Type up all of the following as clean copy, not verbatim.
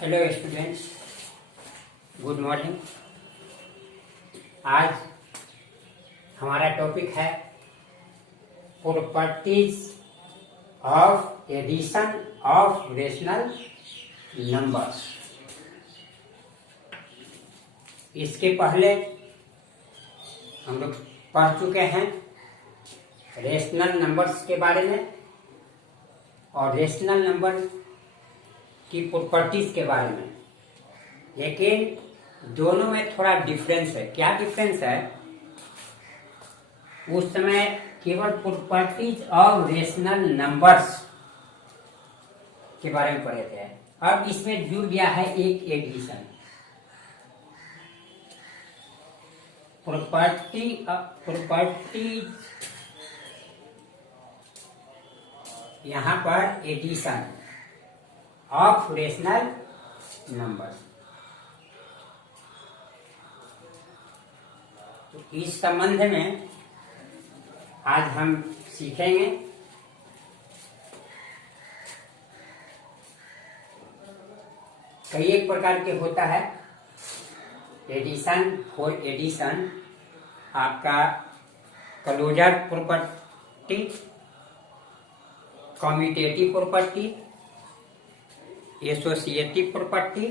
Hello students, good morning. आज हमारा topic है properties of addition of rational numbers. इसके पहले हम लोग पढ़ चुके हैं रेशनल नंबर्स के बारे में और रेशनल नंबर की प्रॉपर्टीज के बारे में, लेकिन दोनों में थोड़ा डिफरेंस है। क्या डिफरेंस है? उस समय केवल प्रॉपर्टीज ऑफ रेशनल नंबर्स के बारे में पढ़े थे। अब इसमें जुड़ गया है एक एडिशन। प्रॉपर्टीज यहां पर एडिशन ऑफ रेशनल नंबर। तो इस संबंध में आज हम सीखेंगे कई एक प्रकार के होता है एडिशन। फॉर एडिशन आपका closure property, commutative property, associative property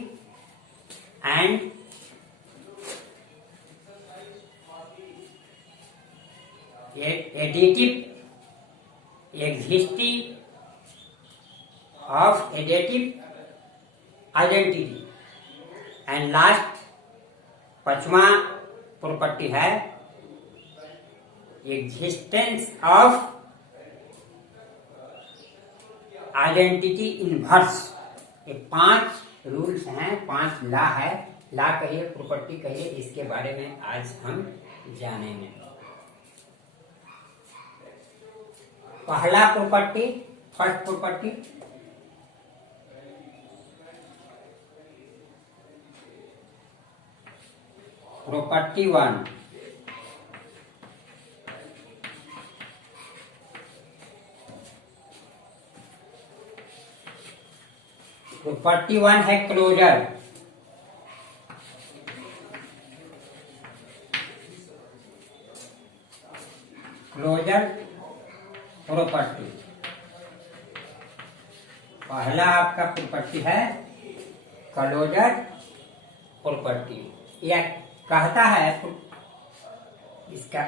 and additive existive of additive identity and last पांचवा प्रॉपर्टी है एग्जिस्टेंस ऑफ आइडेंटिटी इनवर्स। ये 5 रूल्स हैं, 5 लॉ है। लॉ कहिए, प्रॉपर्टी कहिए, इसके बारे में आज हम जानेंगे। पहला property, first property, property 1। Property 1 है क्लोजर। क्लोजर प्रॉपर्टी पहला आपका प्रॉपर्टी है क्लोजर प्रॉपर्टी। यह कहता है, इसका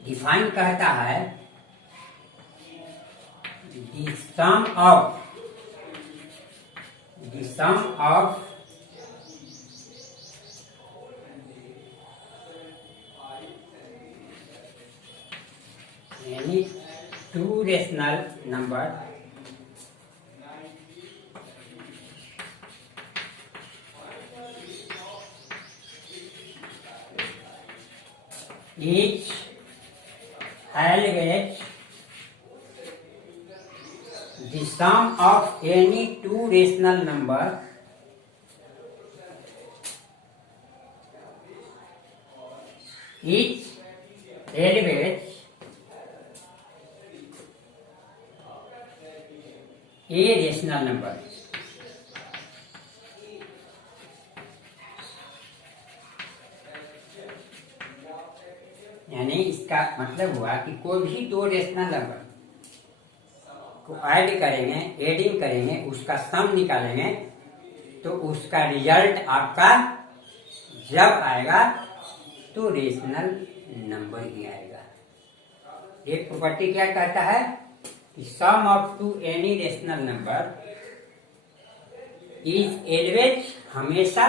डिफाइन कहता है the sum of any two rational number is always the sum of any two rational number is always a rational number। यानी इसका मतलब हुआ कि कोई भी दो रेशनल नंबर को ऐड करेंगे, एडिंग करेंगे, उसका सम निकालेंगे तो उसका रिजल्ट आपका जब आएगा तो रेशनल नंबर ही आएगा। एक प्रॉपर्टी क्या कहता है कि sum of two any rational number is always, हमेशा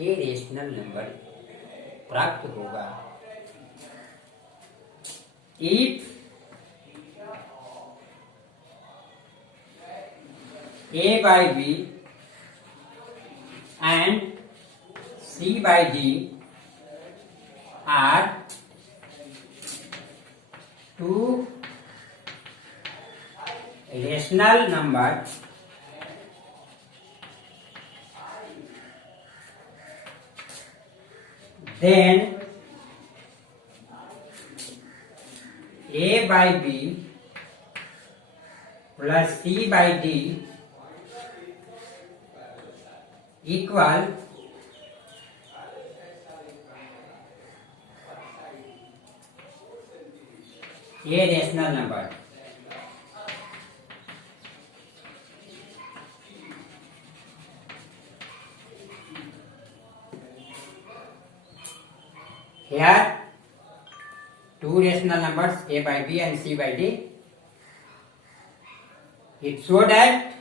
ए रेशनल नंबर प्राप्त होगा। If A by B and C by D are two rational numbers, then A by B plus C by D equal A rational number. Here two rational numbers a by b and c by d. It show that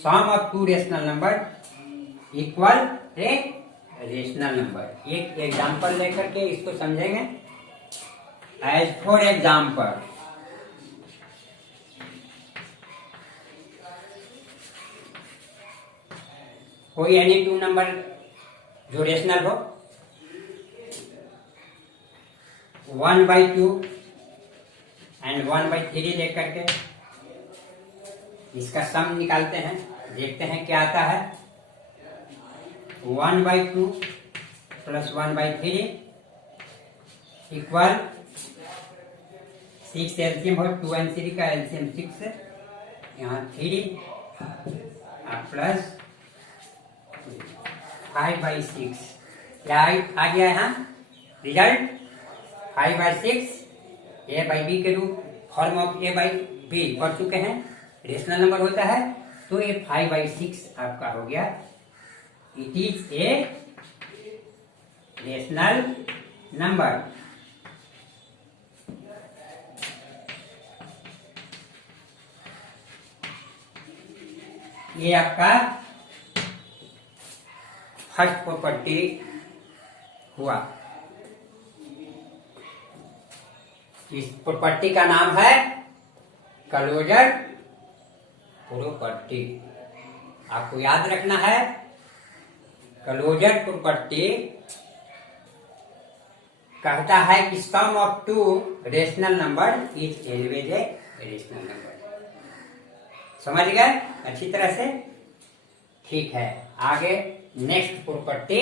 sum of two rational number equal a rational number। एक example लेकर के इसको समझेंगे। As for example, कोई any two number जो rational हो, 1/2 and 1/3 लेकर के इसका सम निकालते हैं, देखते हैं क्या आता है। 1/2 प्लस 1/3 इक्वल 6 एलसीएम हो, 2 and 3 का एलसीएम 6 है, यहाँ 3 प्लस 5/6 क्या आ गया यहाँ रिजल्ट 5/6 a by b के रूप form of a by b पढ़ चुके हैं। रेशनल नंबर होता है तो ये 5/6 आपका हो गया। It is a rational number. ये आपका फर्स्ट प्रॉपर्टी हुआ। इस प्रॉपर्टी का नाम है क्लोजर प्रॉपर्टी। आपको याद रखना है, क्लोजर प्रॉपर्टी कहता है कि sum of two rational number is always a rational number. समझ गए अच्छी तरह से? ठीक है, आगे नेक्स्ट प्रॉपर्टी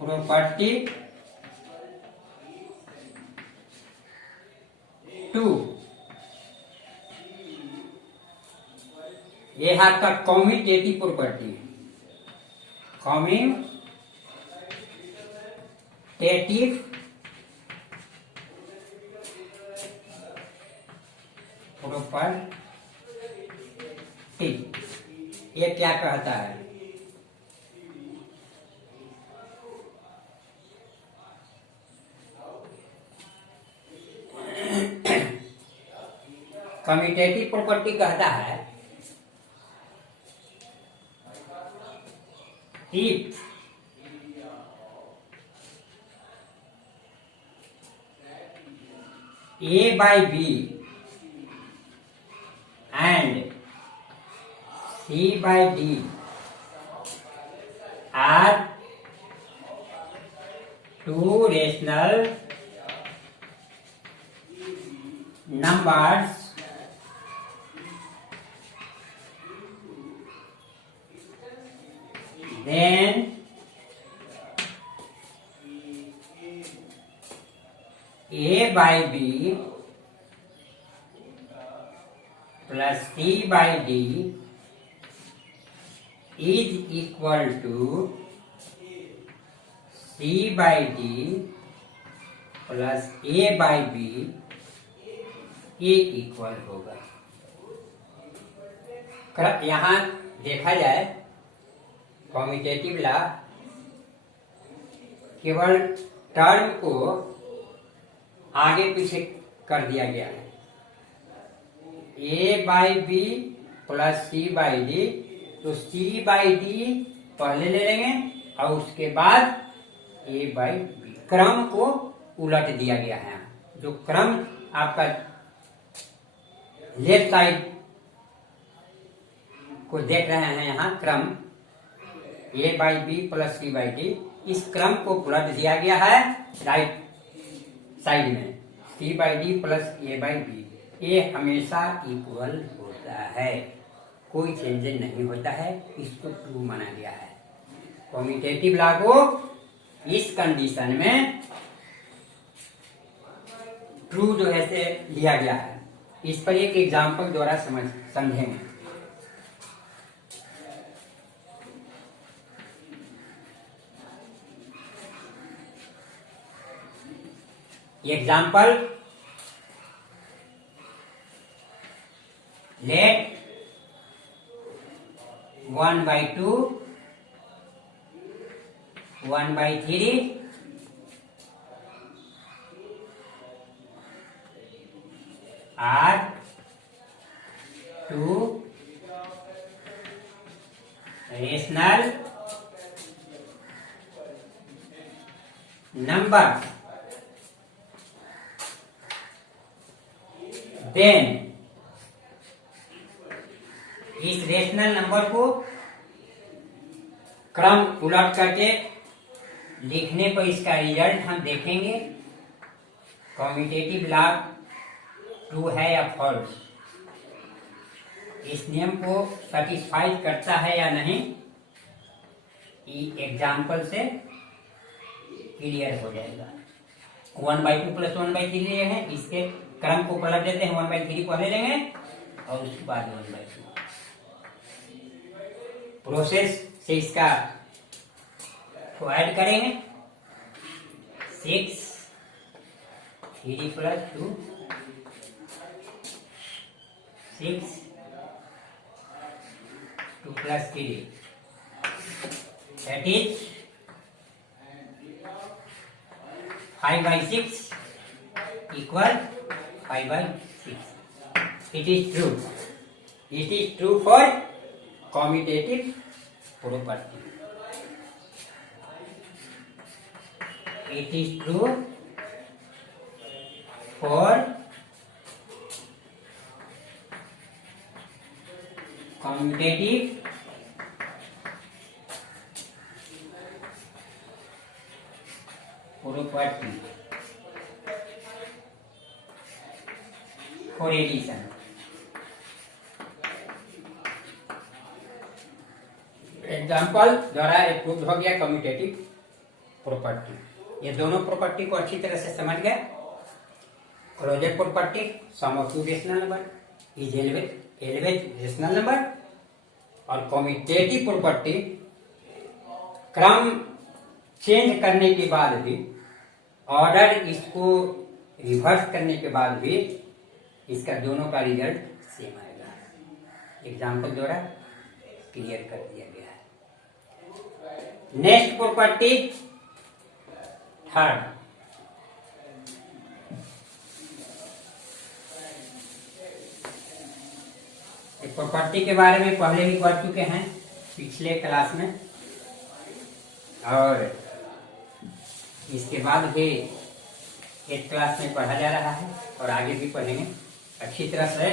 प्रॉपर्टी 2। ये है आपका कॉम्यूटेटिव प्रॉपर्टी। कॉम्यूटेटिव प्रॉपर्टी ये क्या कहता है? कम्यूटेटिव प्रॉपर्टी कहता है if a by b and c by d are two rational numbers, then a by b plus c by d is equal to c by d plus a by b ये equal होगा। यहां देखा जाए commutative law केवल term को आगे पीछे कर दिया गया है। a by B plus C by D, तो c बाई डी पहले ले लेंगे और उसके बाद a बाई बी। क्रम को उलट दिया गया है। जो क्रम आपका लेफ्ट साइड को देख रहे हैं यहाँ, क्रम a by B plus C by D, इस क्रम को उलट दिया गया है राइट साइड में। c by D plus a by B ये हमेशा इक्वल होता है, कोई चेंजेस नहीं होता है। इसको ट्रू माना गया है। कम्यूटेटिव लॉ को इस कंडीशन में ट्रू जो है से लिया गया है। इस पर एक एग्जाम्पल द्वारा समझेंगे। Example, let 1/2 1/3 are two rational numbers, then इस रेशनल नंबर को क्रम उलट करके लिखने पर इसका रिजल्ट हम देखेंगे, कम्यूटेटिव लॉ ट्रू है या फॉल्स, इस नियम को सेटिस्फाई करता है या नहीं, एग्जाम्पल से क्लियर हो जाएगा। 1/2 + 1/3 लिए हैं, इसके क्रम को पलट देते हैं, 1/3 पहले लेंगे और उसके बाद 1/2 प्रोसेस से इसका को ऐड करेंगे। 6 3 + 2 6 2 + 3 that is 5/6 equal 5/6. It is true. It is true for commutative property. It is true for commutative property for addition. Example द्वारा प्रूव हो गया कम्यूटेटिव प्रॉपर्टी। ये दोनों प्रॉपर्टी को अच्छी तरह से समझ गए। Closure property, sum of two rational number is always rational number, और कम्यूटेटिव प्रॉपर्टी क्रम चेंज करने के बाद भी, ऑर्डर इसको रिवर्स करने के बाद भी इसका दोनों का रिजल्ट सेम आएगा। एग्जाम्पल द्वारा क्लियर कर दिया गया है। नेक्स्ट प्रॉपर्टी थर्ड, प्रॉपर्टी के बारे में पहले ही पढ़ चुके हैं पिछले क्लास में, और इसके बाद भी एक क्लास में पढ़ा जा रहा है और आगे भी पढ़ेंगे। अच्छी तरह से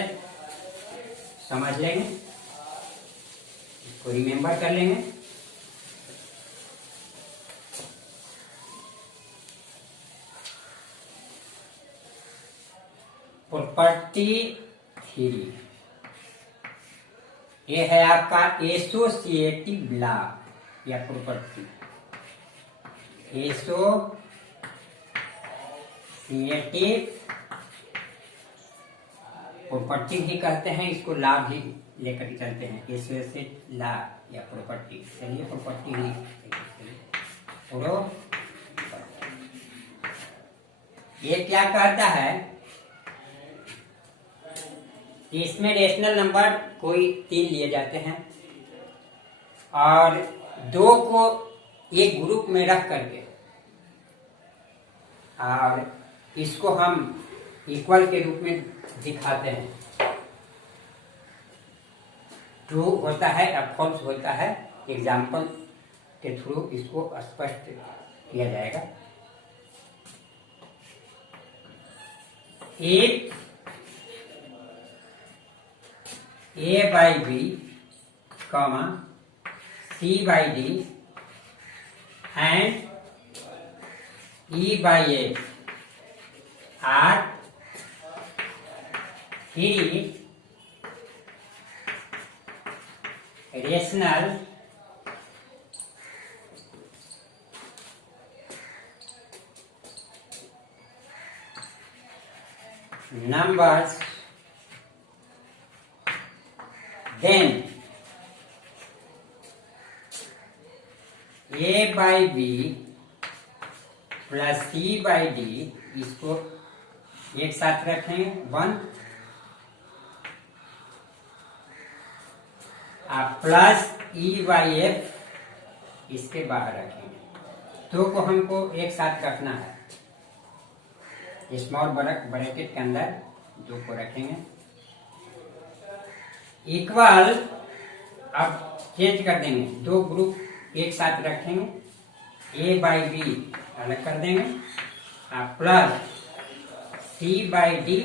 समझ लेंगे, इसको रिमेम्बर कर लेंगे। प्रॉपर्टी 3 ये है आपका एसोसिएटिव लॉ या प्रॉपर्टी। एसोसिएटिव प्रॉपर्टी भी कहते हैं, इसको लॉ भी लेकर चलते हैं, एसोसिएटिव लॉ या प्रॉपर्टी। चलिए प्रॉपर्टी ये क्या कहता है कि इसमें रेशनल नंबर कोई 3 लिए जाते हैं और 2 को एक ग्रुप में रख करके, और इसको हम इक्वल के रूप में दिखाते हैं। ट्रू होता है या फॉल्स होता है, एग्जाम्पल के थ्रू इसको स्पष्ट किया जाएगा। एक A/B, C/D and E/F are 3 rational numbers then A by B plus C by D, इसको एक साथ रखेंगे 1, प्लस ई बाई एफ इसके बाहर रखेंगे। दो को हमको एक साथ रखना है, स्मॉल ब्रैकेट के अंदर दो को रखेंगे। इक्वल, अब चेंज कर देंगे, दो ग्रुप एक साथ रखेंगे, ए बाई बी अलग कर देंगे, plus C by D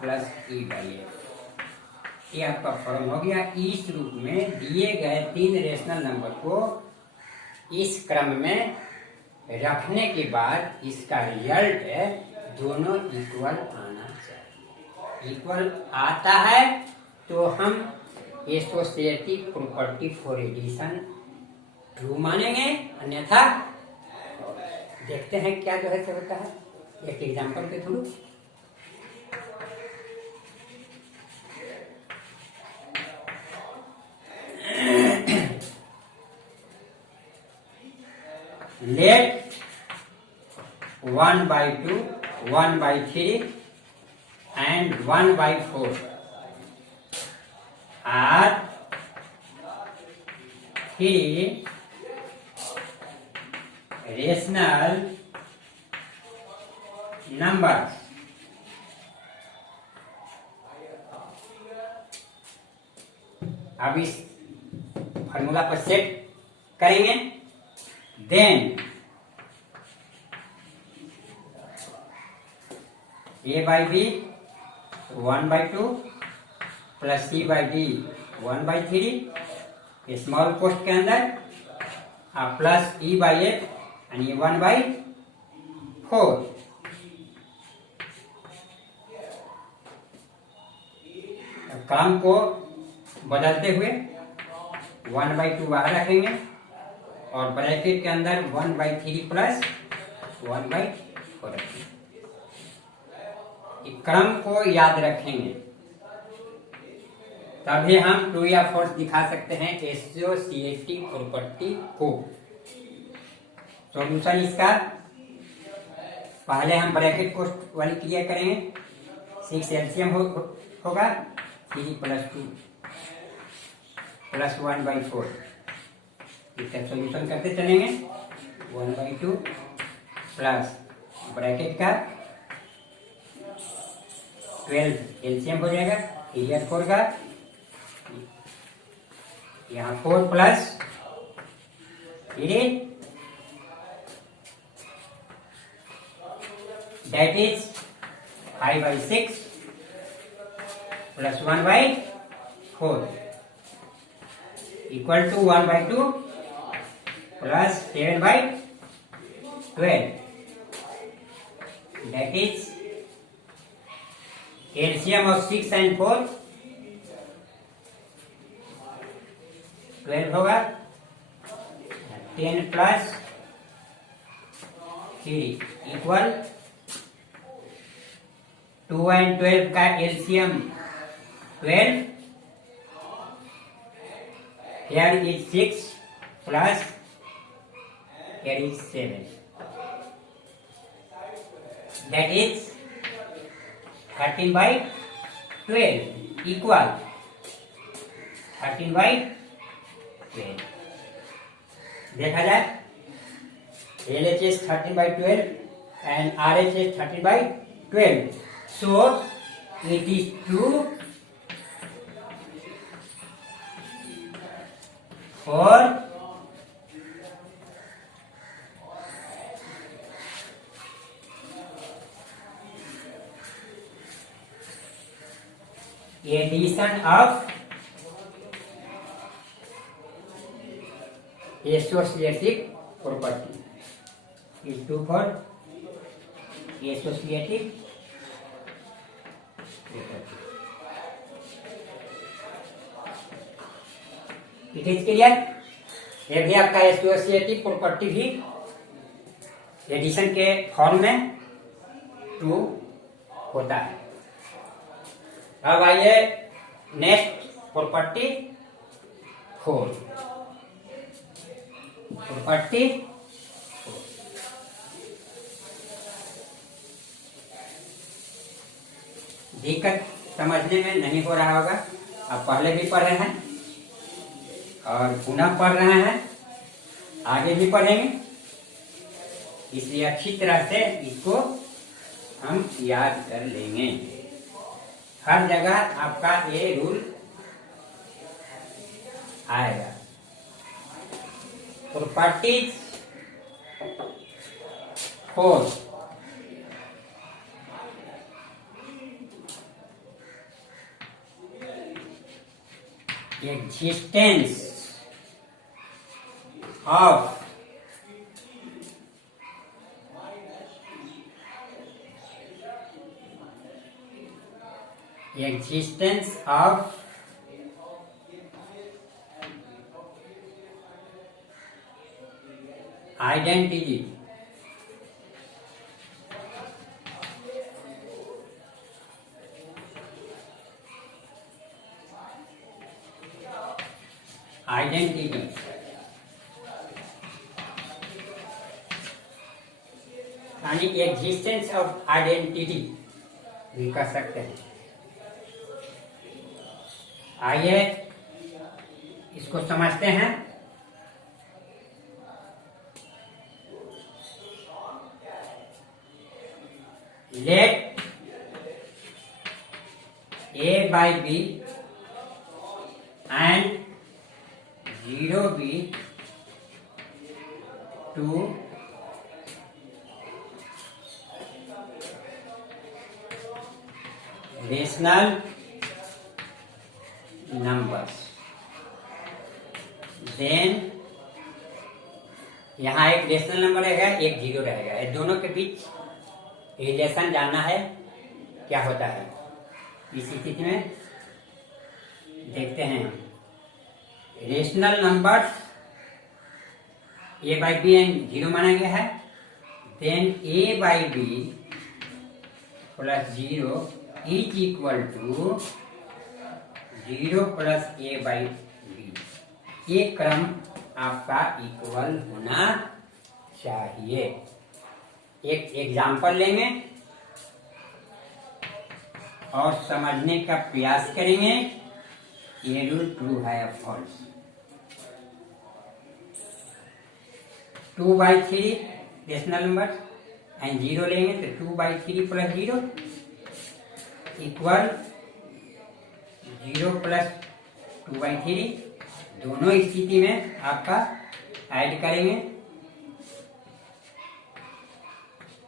plus E by F. ये आपका फॉर्म हो गया। इस रूप में दिए गए 3 रेशनल नंबर को इस क्रम में रखने के बाद इसका रिजल्ट दोनों इक्वल आना चाहिए। इक्वल आता है तो हम associative property for addition true मानेंगे, अन्यथा देखते हैं क्या जो है से होता है एक एग्जांपल के through. Let 1/2, 1/3 and 1/4 are 3 rational numbers अब इस फॉर्मूला पर सेट करेंगे। Then A by B 1/2 plus C by D 1/3 small post के अंदर प्लस ई बाई एफ यानी 1/4। क्रम को बदलते हुए 1/2 बाहर रखेंगे और ब्रैकेट के अंदर 1/3 प्लस 1/4 रखेंगे। क्रम को याद रखेंगे तभी हम ट्रू या फॉल्स दिखा सकते हैं एसोसिएटिव प्रॉपर्टी को। सॉल्यूशन इसका पहले हम ब्रैकेट को वाली क्लियर करेंगे। 6 एलसीएम होगा 3 + 2 + 1/4। इसका सॉल्यूशन करते चलेंगे। 1/2 प्लस ब्रैकेट का 12 एलसीएम हो जाएगा 3 और 4 का, यहाँ 4 plus 3 that is 5/6 plus 1/4 equal to 1/2 plus 7/12 that is LCM of 6 and 4 12 होगा 10 plus 3 equal 2 and 12 का LCM 12, here is 6 plus here is 7, that is 13/12 equal 13/12। देखा जाए LHS 13/12 and RHS 13/12, so it is true for addition of associative property is true for associative property. It is clear. ये भी आपका associative property भी addition के form में true होता है। अब आइए नेक्स्ट प्रॉपर्टी 4, प्रॉपर्टी 4। दिक्कत समझने में नहीं हो रहा होगा, आप पहले भी पढ़ रहे हैं और पुनः पढ़ रहे हैं, आगे भी पढ़ेंगे, इसलिए अच्छी तरह से इसको हम याद कर लेंगे। हर जगह आपका ये रूल आएगा। Properties 4, existence of identity, identity यानी एग्जिस्टेंस ऑफ आइडेंटिटी भी कर सकते हैं। आइए इसको समझते हैं। Let A by B and 0 B to rational numbers, then यहाँ एक रेशनल नंबर रहेगा, एक जीरो रहेगा। ये दोनों के बीच रिलेशन जानना है क्या होता है। इस स्थिति में देखते हैं, rational numbers A by B and zero माना गया है, then A by B plus zero is equal to zero plus A by B. ये क्रम आपका इक्वल होना चाहिए। एक एग्जाम्पल लेंगे और समझने का प्रयास करेंगे। ये रूल ट्रू है या false. 2/3 rational number and zero लेंगे तो 2/3 प्लस जीरो इक्वल 0 प्लस 2/3। दोनों स्थिति में आपका ऐड करेंगे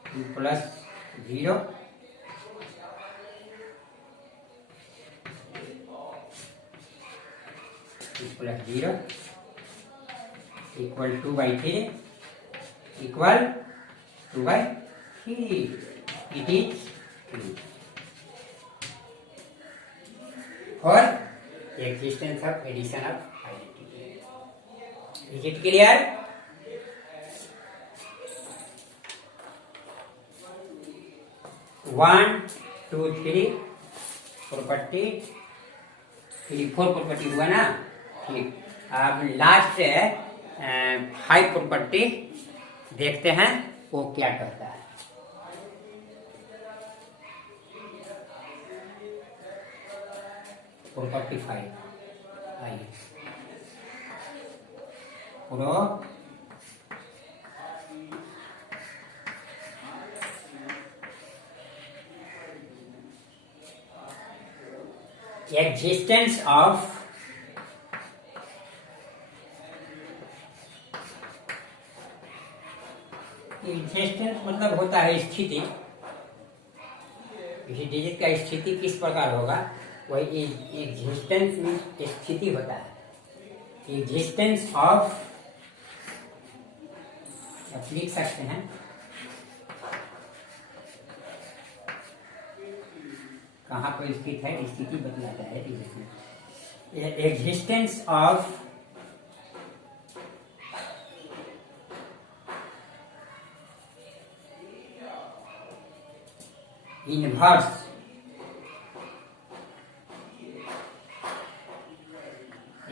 2 plus 0 plus 0 equal 2/3 equal 2/3। It is true और existence of addition of identity। Is it clear? One, two, three property 3, 4 property हुआ ना। ठीक, अब लास्ट 5 प्रॉपर्टी देखते हैं वो क्या कहता है। प्रॉपर्टी 5 आइए प्रो existence of existence मतलब होता है स्थिति। किसी डिजिट का स्थिति किस प्रकार होगा, वही एग्जिस्टेंस में स्थिति होता है। एग्जिस्टेंस ऑफ आप लिख सकते हैं कहाँ पर स्थित है, स्थिति बतलाता है। Existence of inverse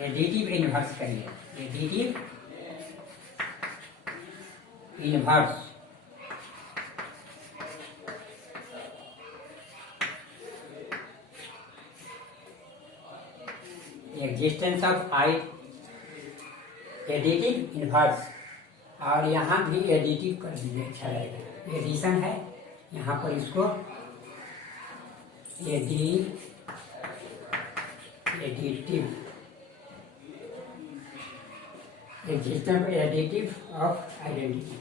additive inverse करिए, additive inverse. Existence of I additive inverse, और यहाँ भी एडिटिव कर दीजिए, अच्छा रहेगा। एडिशन है, यहाँ पर इसको additive existence additive of identity,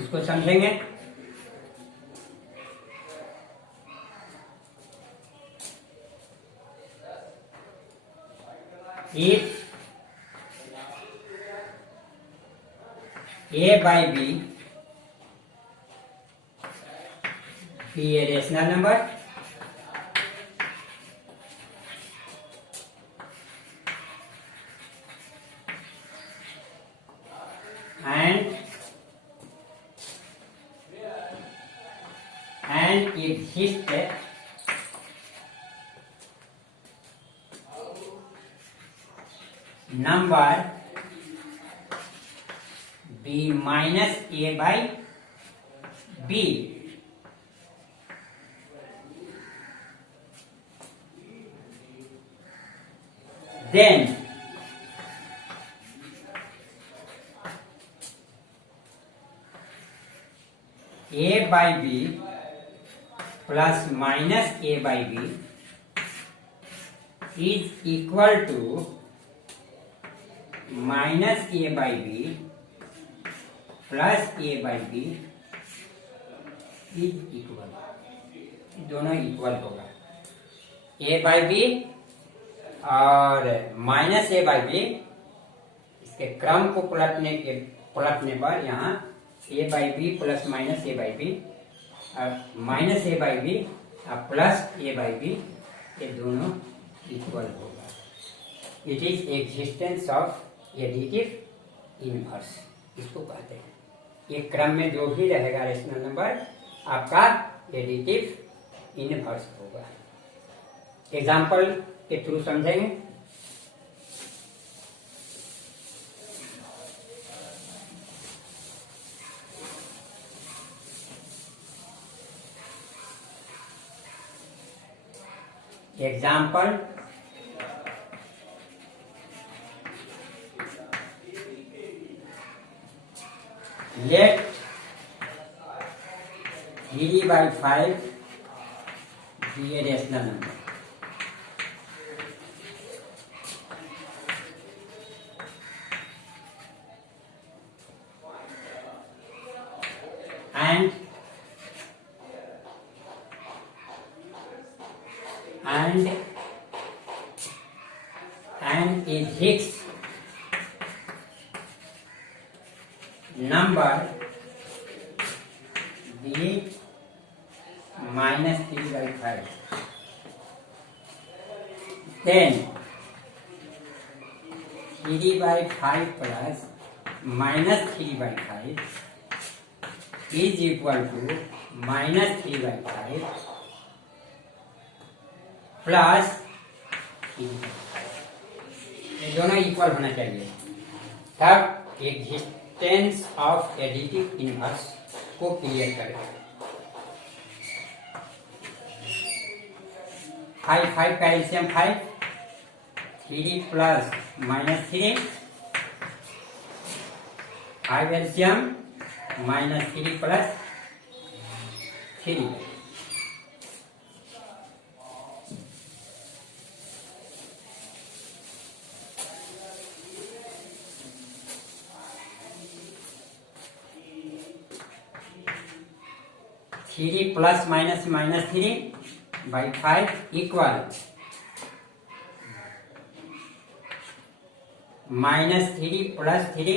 इसको समझेंगे। If A by B be a rational number and exist number B minus A by B, then A by B plus minus A by B is equal to minus A by B plus A by B is equal, दोनों equal होगा। A by B और minus A by B, इसके क्रम को पलटने पर यहाँ A by B plus minus A by B और माइनस A by B और प्लस A by B, ये दोनों इक्वल होगा। It is existence of additive inverse, इसको कहते हैं। ये क्रम में जो भी रहेगा रेशनल नंबर आपका एडिटिव इनवर्स होगा। एग्जाम्पल के थ्रू समझेंगे। Example let 3 by 5 be a rational number and a fixed number b minus 3 by 5, then 3 by 5 plus minus 3 by 5 is equal to minus 3 by 5 plus 3 by 5, ये दोनों equal होना चाहिए, तब existence of additive inverse को clear करें। 5 का LCM 5, 3 plus minus 3, 5 LCM minus 3 plus 3, three plus minus minus 3 by 5 equal minus 3 plus 3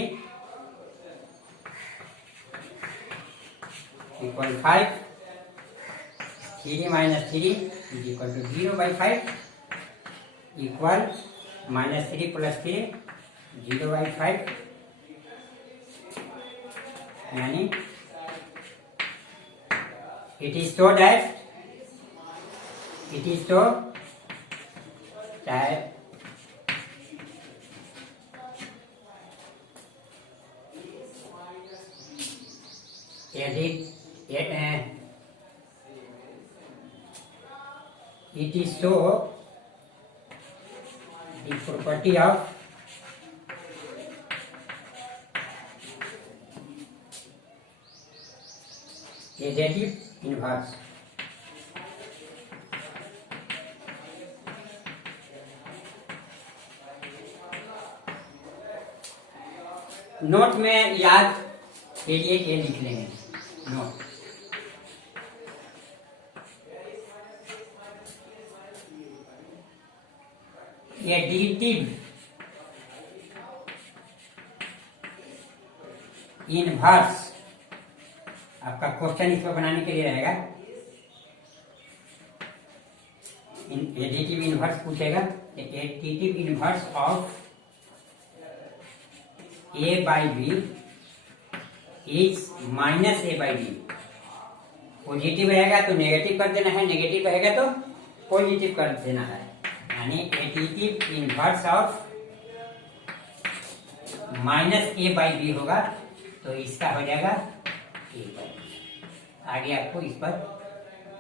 equal 5, 3 minus 3 is equal to 0 by 5 equal minus 3 plus 3 0 by 5, यानी it is so चाहे edit it is so the property of additive inverse. Note में याद के लिए ये लिख लेंगे note. Additive inverse आपका क्वेश्चन इस पर बनाने के लिए रहेगा। एडिटिव इनवर्स पूछेगा, additive inverse of a by b is minus a by b। Positive रहेगा तो नेगेटिव कर देना है, नेगेटिव रहेगा तो पॉजिटिव कर देना है, यानी additive inverse of minus a by b होगा तो इसका हो जाएगा a by b। आगे आपको इस पर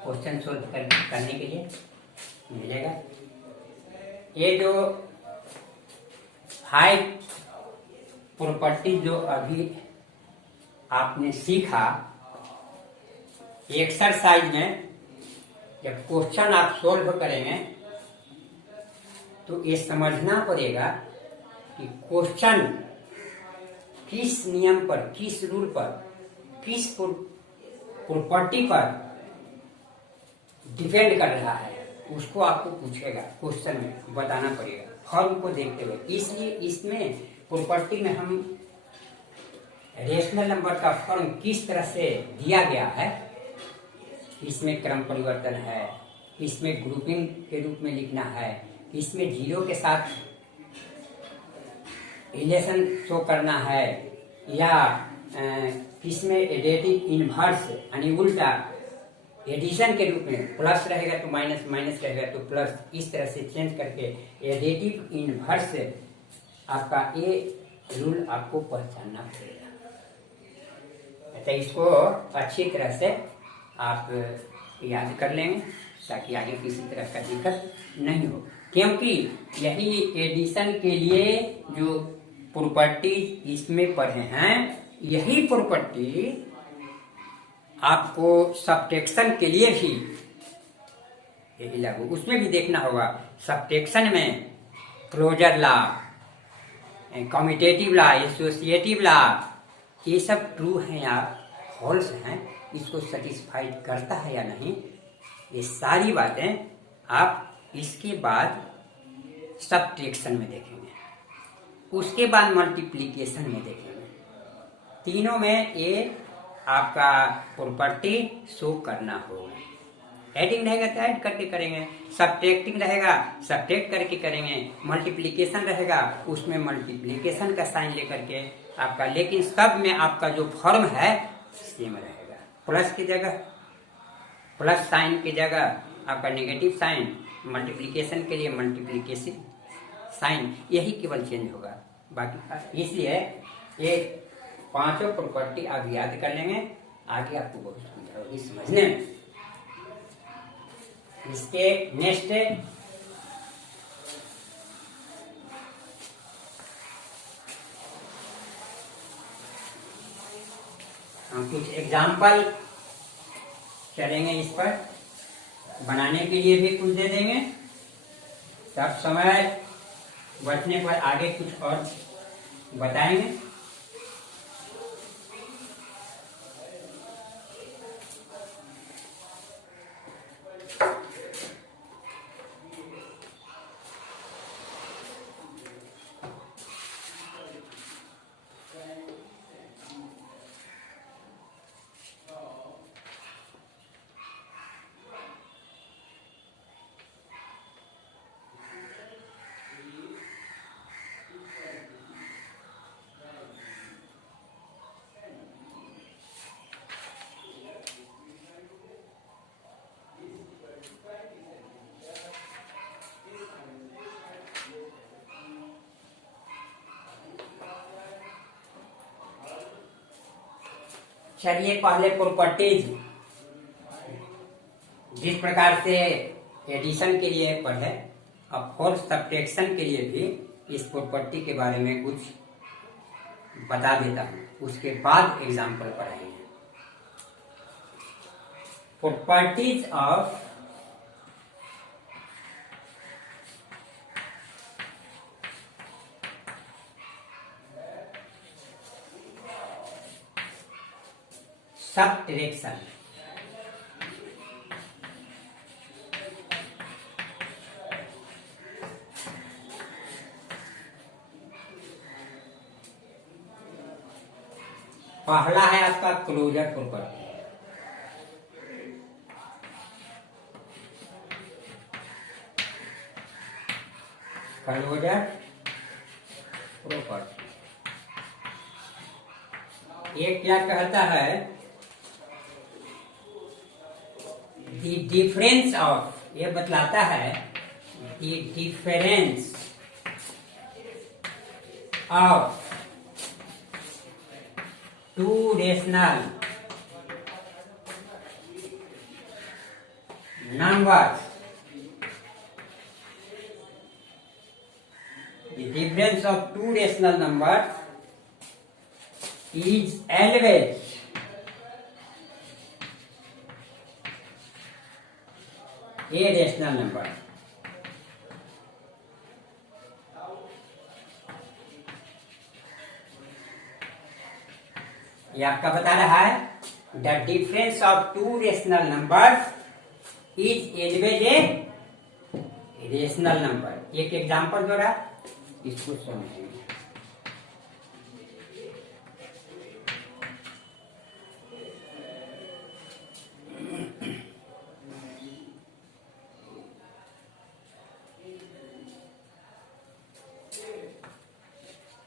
क्वेश्चन सोल्व करने के लिए मिलेगा। ये जो हाई प्रॉपर्टी जो अभी आपने सीखा एक्सरसाइज में, जब क्वेश्चन आप सोल्व करेंगे तो ये समझना पड़ेगा कि क्वेश्चन किस नियम पर, किस रूल पर, किस प्रॉपर्टी पर डिपेंड कर रहा है, उसको आपको पूछेगा, क्वेश्चन में बताना पड़ेगा फॉर्म को देखते हुए। इसलिए इसमें प्रॉपर्टी में हम रेशनल नंबर का फॉर्म किस तरह से दिया गया है, इसमें क्रम परिवर्तन है, इसमें ग्रुपिंग के रूप में लिखना है, इसमें जीरो के साथ रिलेशन शो करना है, या इसमें एडिटिव इनवर्स यानी उल्टा एडिशन के रूप में प्लस रहेगा तो माइनस, माइनस रहेगा तो प्लस, इस तरह से चेंज करके एडिटिव इनवर्स आपका ये रूल आपको पहचानना पड़ेगा। तो इसको अच्छी तरह से आप याद कर लेंगे ताकि आगे किसी तरह का दिक्कत नहीं हो, क्योंकि यही एडिशन के लिए जो प्रॉपर्टी इसमें पढ़े हैं, यही प्रॉपर्टी आपको सब्ट्रैक्शन के लिए भी यही लागू, उसमें भी देखना होगा। सब्ट्रैक्शन में closure law, commutative law, associative law, ये सब ट्रू हैं या फॉल्स हैं, इसको सेटिस्फाइड करता है या नहीं, ये सारी बातें आप इसके बाद सब्ट्रैक्शन में देखेंगे, उसके बाद मल्टीप्लिकेशन में देखेंगे। तीनों में ये आपका प्रॉपर्टी शो करना होगा। एडिंग रहेगा तो ऐड करके करेंगे, सब्ट्रैक्टिंग रहेगा सब्ट्रैक्ट करके करेंगे, मल्टीप्लिकेशन रहेगा उसमें मल्टीप्लिकेशन का साइन लेकर के आपका, लेकिन सब में आपका जो फॉर्म है सेम रहेगा। प्लस की जगह प्लस साइन की जगह आपका नेगेटिव साइन, मल्टीप्लिकेशन के लिए मल्टीप्लिकेशन साइन, यही केवल चेंज होगा बाकी। इसलिए ये पांचों प्रॉपर्टी आप याद कर लेंगे, आगे आपको बहुत सुविधा होगी समझने में। इसके नेक्स्ट हम कुछ एग्जाम्पल चलेंगे, इस पर बनाने के लिए भी कुछ दे देंगे, तब समय बचने पर आगे कुछ और बताएंगे। चलिए पहले प्रॉपर्टीज जिस प्रकार से एडिशन के लिए पढ़े, अब फोर्स सब्ट्रैक्शन के लिए भी इस प्रॉपर्टी के बारे में कुछ बता देता हूँ, उसके बाद एग्जाम्पल पढ़ाएंगे। Properties of subtraction. पहला है आपका क्लोजर प्रॉपर्टी। क्लोजर प्रॉपर्टी ये क्या कहता है? द डिफरेंस ऑफ, ये बतलाता है the difference of two rational numbers, the difference of two rational numbers is always a rational number. ये आपका बता रहा है the difference of two rational numbers is always a rational number. एक example जो रहा इसको समझेंगे।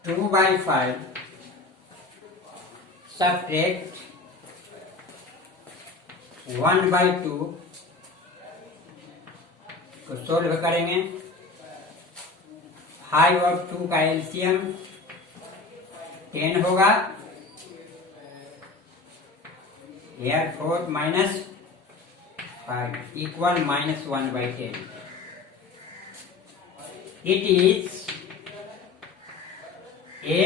2/5 subtract 1/2 को सोल्व करेंगे। 5 और 2 का एलसीएम 10 होगा। here 4 minus 5 equal -1/10. It is a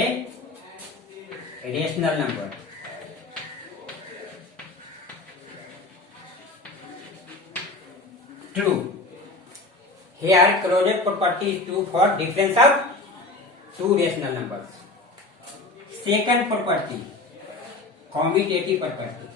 rational number. True. Here closure property is true for difference of two rational numbers. Second property, commutative property.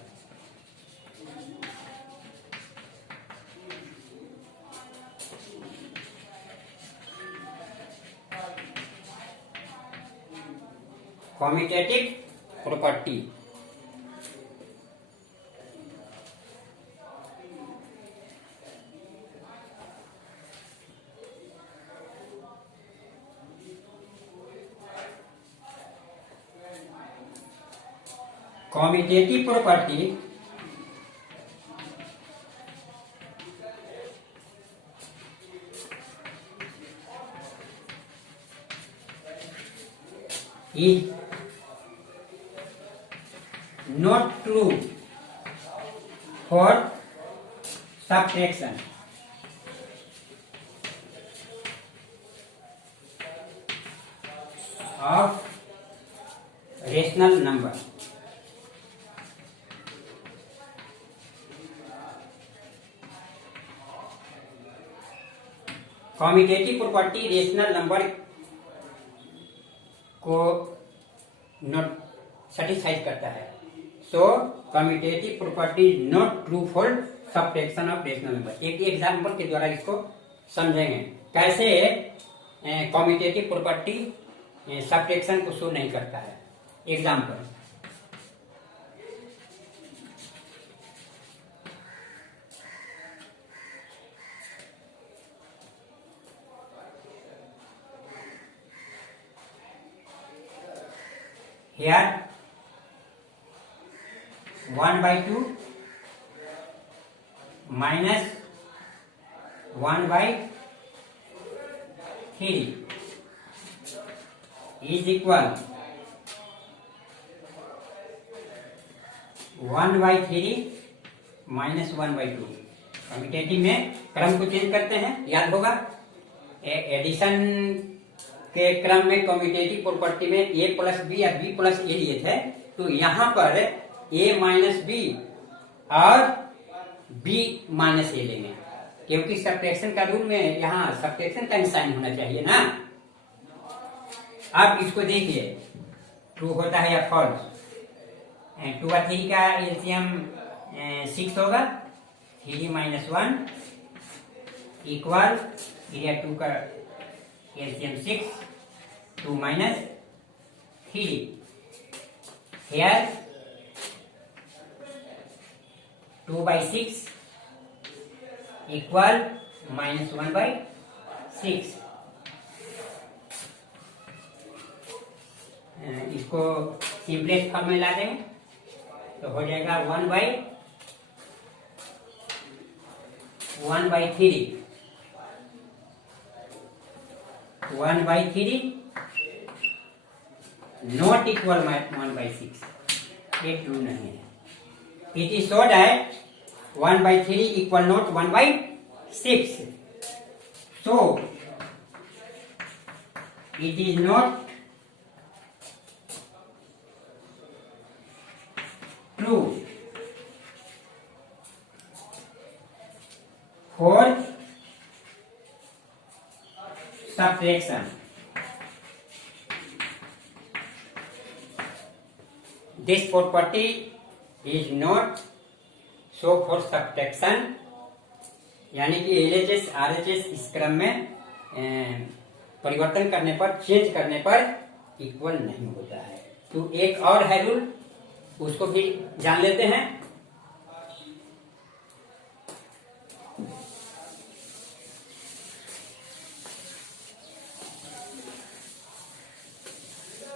Commutative property is not true for subtraction. Of rational number. Commutative property rational number को not satisfy करता है। So commutative property is not true for subtraction of rational number. एक example के द्वारा इसको समझेंगे कैसे commutative property subtraction को शो नहीं करता है। Example, here 1/2 minus 1/3 is equal 1/3 minus 1/2। कम्यूटेटिव में क्रम को चेंज करते हैं, याद होगा। एडिशन के क्रम में कम्यूटेटिव प्रॉपर्टी में a प्लस बी या b प्लस ए लिए थे, तो यहाँ पर a माइनस बी और b माइनस ए लेंगे, क्योंकि सब्ट्रैक्शन का रूल में यहाँ सब्ट्रैक्शन का साइन होना चाहिए ना। अब इसको देखिए, ट्रू होता है या फॉल्स। 2 और 3 का एलसीएम 6 होगा, 3 माइनस 1 इक्वल 3 और 2 का LCM 6, 2 minus 3। Here 2/6 equal minus 1/6। इसको सिंपलेस्ट फॉर्म में ला देंगे तो हो जाएगा 1/3 1/3 नॉट इक्वल 1/6। ये ट्रू नहीं है। It is so that 1/3 equal not 1/6, so it is not true for subtraction. This property is not so for subtraction, यानी कि LHS RHS इस क्रम में परिवर्तन करने पर, चेंज करने पर इक्वल नहीं होता है। तो एक और है रूल, उसको भी जान लेते हैं।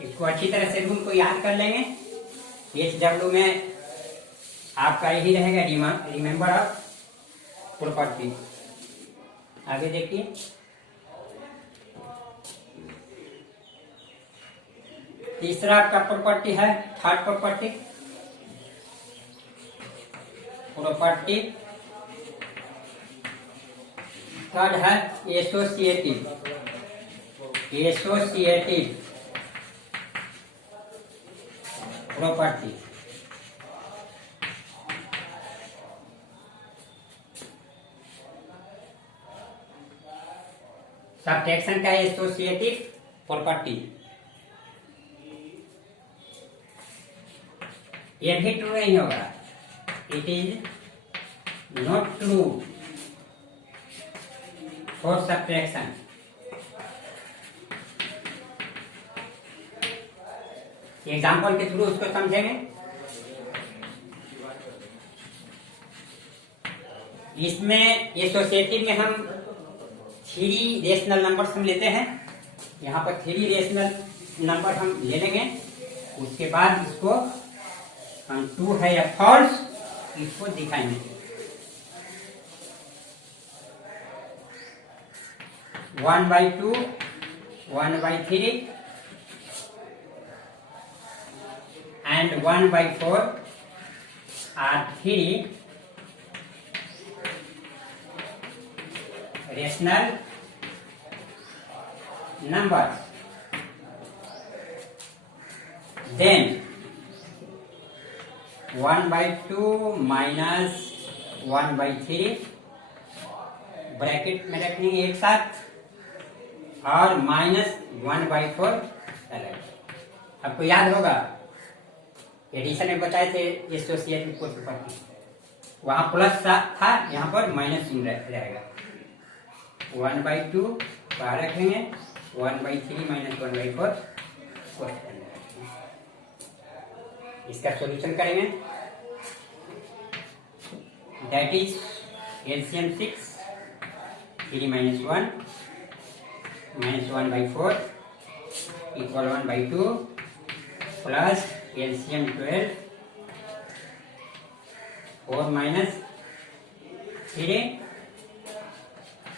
इसको अच्छी तरह से रूल को याद कर लेंगे। HW में आपका यही रहेगा, रिमेंबर ऑफ प्रॉपर्टी। आगे देखिए, तीसरा आपका प्रॉपर्टी है, थर्ड प्रॉपर्टी थर्ड है एसोसिएटिव प्रॉपर्टी। सब्ट्रैक्शन का एसोसिएटिव प्रॉपर्टी, ये भी ट्रू नहीं होगा। It is not true for subtraction. Example के थ्रू उसको समझेंगे। इसमें एसोसिएटिव में हम 3 रेशनल नंबर्स हम लेते हैं। यहाँ पर 3 रेशनल नंबर हम ले लेंगे। उसके बाद इसको हम ट्रू है या फॉल्स इसको दिखाएंगे। 1/2, 1/3 and 1/4 are 3 rational numbers. Then 1/2 minus 1/3 bracket में रखेंगे एक साथ, और माइनस 1/4 अलग। आपको याद होगा एडिशन में बताए थे एसोसिएटिव प्रॉपर्टी, वहां प्लस था, यहाँ पर माइनस चिन्ह रहेगा। 1/2 बाहर रखेंगे, 1/3 माइनस 1/4 इसका सॉल्यूशन करेंगे। That is LCM 6, 3 minus 1 minus 1/4 equal 1/2 plus LCM 12, 4 minus 3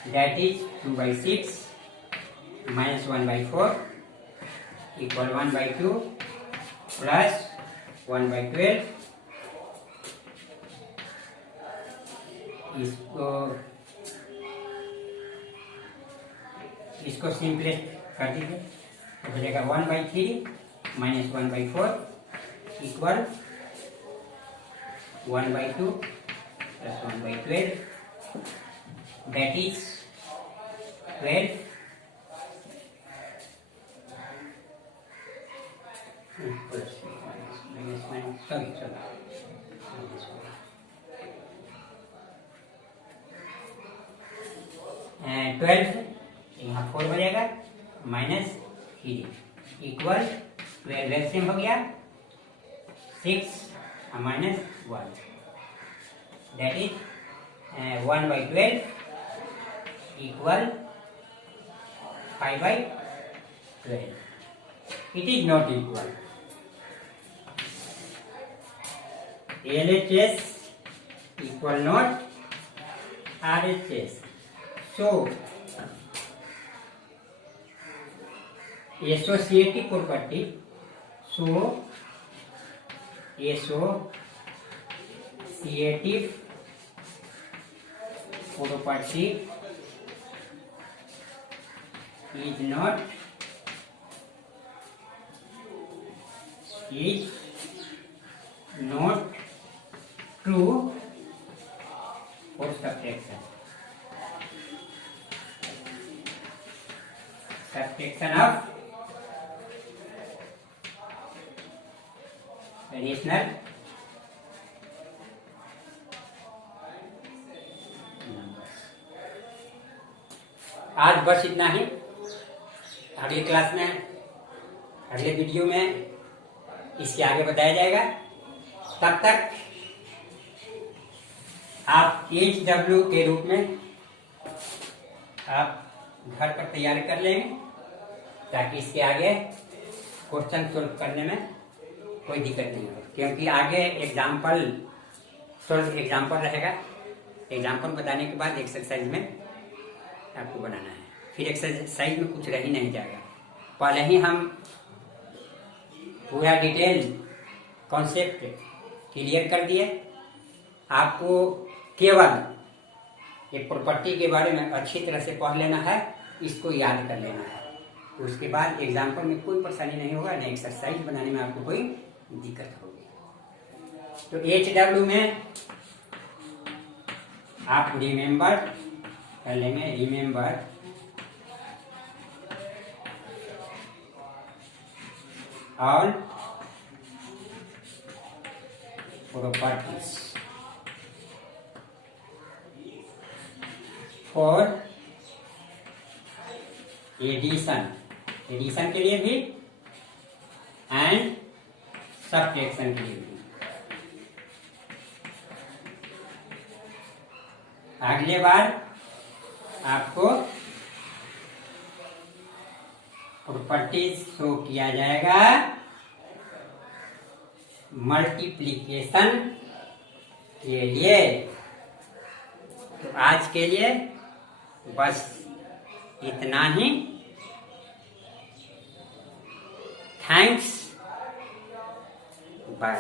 that is 2/6 minus 1/4 equal 1/2 plus 1/12 इसको इसको सिंपलेस्ट कर दीजिए तो बचेगा 1/3 minus 1/4 equal 1/2 plus 1/12 that is 12 plus minus sorry and 12 यहाँ 4 बनेगा माइनस 3 इक्वल 12 एलसीएम हो गया 6 minus 1 that is 1/12 equal 5/12 it is not equal LHS equal not RHS so associative property so associative property is not true for subtraction of rational numbers। आज बस इतना ही। अगली class में अगले वीडियो में इसके आगे बताया जाएगा। तब तक आप HW के रूप में आप घर पर तैयारी कर लेंगे ताकि इसके आगे क्वेश्चन सॉल्व करने में कोई दिक्कत नहीं हो, क्योंकि आगे एग्जाम्पल रहेगा। एग्जाम्पल बताने के बाद एक्सरसाइज में आपको बनाना है। फिर एक्सरसाइज में कुछ रह ही नहीं जाएगा। पहले ही हम पूरा डिटेल कॉन्सेप्ट क्लियर कर दिए। आपको केवल एक प्रॉपर्टी के बारे में अच्छी तरह से पढ़ लेना है, इसको याद कर लेना है। उसके बाद एग्जाम्पल में कोई परेशानी नहीं होगा, न एक्सरसाइज बनाने में आपको कोई दिक्कत होगी। तो HW में आप रिमेंबर कर लेंगे, remember all properties for addition के लिए भी एंड सब्ट्रैक्शन के लिए भी। अगले बार आपको प्रॉपर्टीज शो किया जाएगा मल्टीप्लिकेशन के लिए। तो आज के लिए बस इतना ही। Thanks, bye.